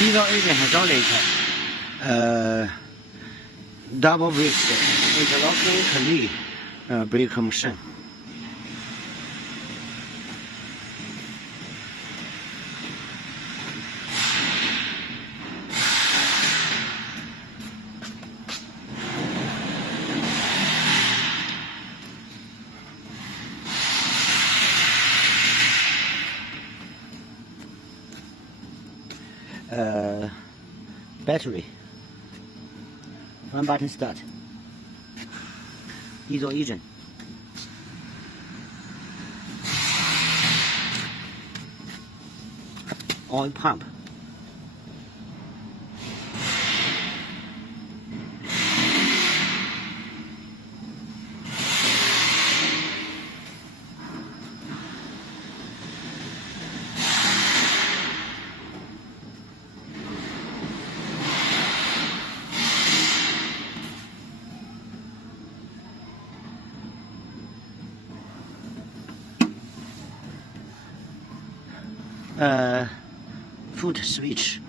Diesel engine hydraulic, double brakes, interlocking knee, brake machine. Battery, one button start, diesel engine, oil pump, foot switch.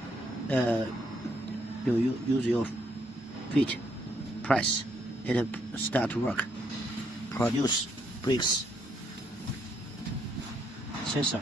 You use your feet, press it, start to work. Produce brakes. Sensor.